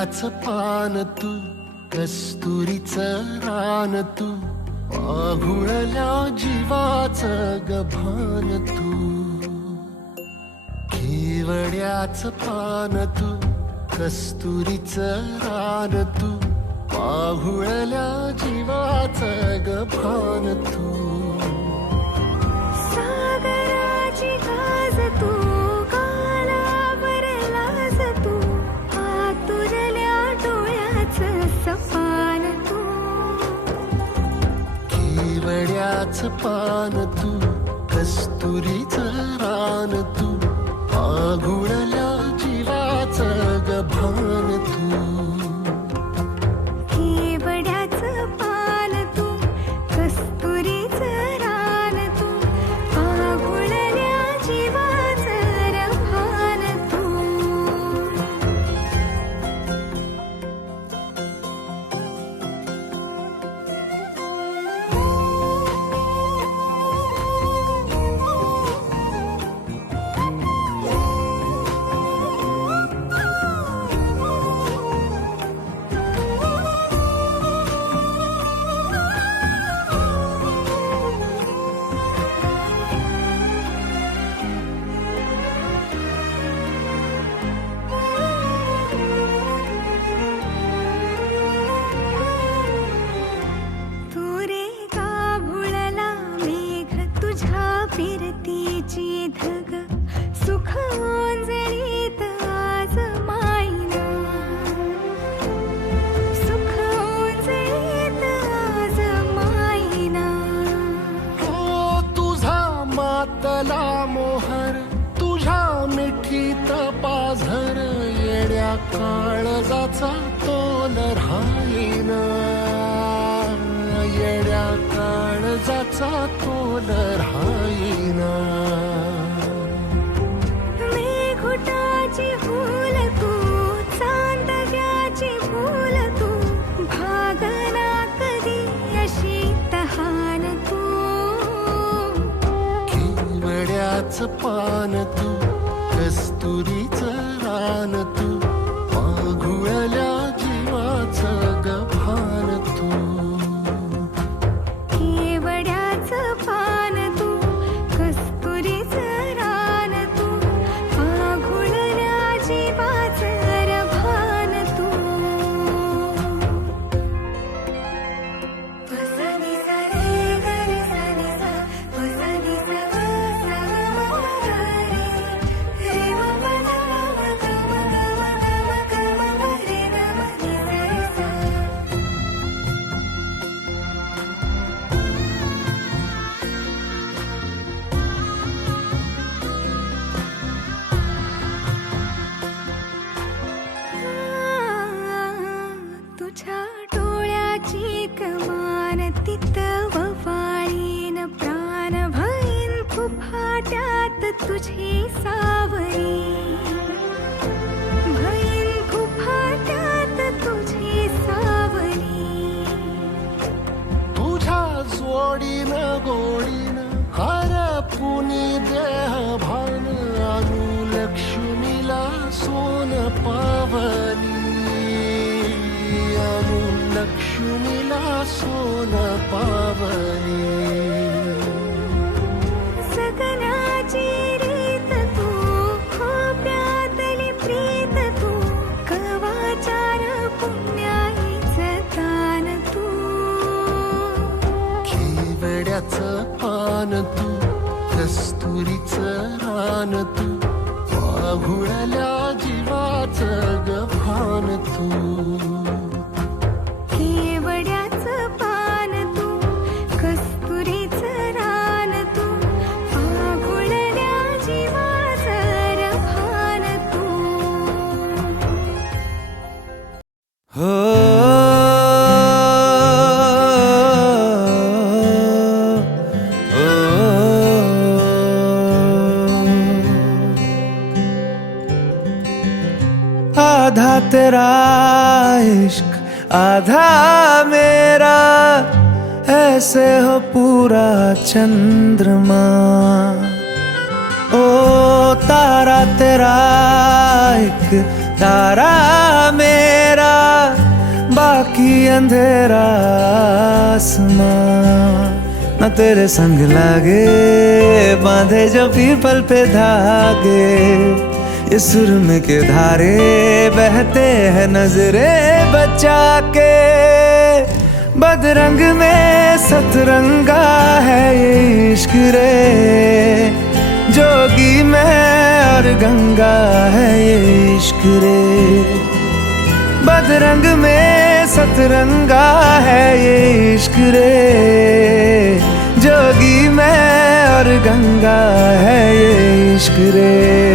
केवड्याचं पान तू, कस्तुरीचं रान तू, पाघुळल्या जीवाचं गभान तू. केवड्याचं पान तू, कस्तुरीचं रान तू, पाघुळल्या जीवाचं गभान तू. सागराची गाज तू, कालावर लाज तू, आतुरल्या डोळ्याचं सपान तू. केवड्याचं पान तू, कस्तुरीचं रान तू, पाघुळल्या जीवाचं गभान तू. केवड्याचं पान तू, कस्तुरीचं रान तू, पाघुळल्या जीवाचं रभान तू. फिरतीची धग सुख ओंजळीत आज मायना, सुख ओंजळीत आज मायना. हो तुझा मातला मोहर, तुझ्या मिठीत पाझर, येड्या काळजाचा तोल राहीना, येड्या काळजाचा तोल राहीना. मेघुटाची फूल तू, चांदण्याची फूल तू, भागना कधी अशी तहान तू. केवड्याचं पान तू, कस्तुरीचं रान तू, पाघुळल्या जीवाचं गभान तू. केवड्याचं पान तू, कस्तुरीचं रान तू, पाघुळल्या जीवाचं रभान तू. वसनी सा रे ग रे सा नि सा, वसनी सा ग सा ग म ग रे, रे म प ध म ग म ग म ग म ग म म रे ग म नि सा रे सा. तुझ्या डोळ्याची कमान तिथं ववाळीन, प्राण भईन फुफाट्यात तुझी सावरी, भईन फुफाट्यात तुझी सावरी. तुझ्या जोडीनं गोडीनं हरपुनी देह भान, अनुलक्ष्मीला सोन पावली, अनुलक्ष्मीला सोन पावली. सगनाची रीत तू, खोप्यातली प्रीत तू, कवाचार पुण्याईचं दान तू. केवड्याचं पान तू, कस्तुरीचं रान तू, पाघुळल्या जीवाचं गभान तू. केवड्याचं पान तू, कस्तुरीचं रान तू, पाघुळल्या जीवाचं रभान तू. हो आधा तेरा इश्क आधा मेरा, ऐसे हो पूरा चंद्रमा. ओ तारा तेरा एक तारा मेरा बाकी अंधेरा आसमां न तेरे संग लागे, बांधे जो पीपल पे धागे, इस सुरम के धारे बहते हैं नजरे बचा के। बदरंग में सतरंगा है ये इश्क रे, जोगी मैं और गंगा है ये इश्क रे। बदरंग में सतरंगा है ये इश्क रे, जोगी मैं और गंगा है ये इश्क रे।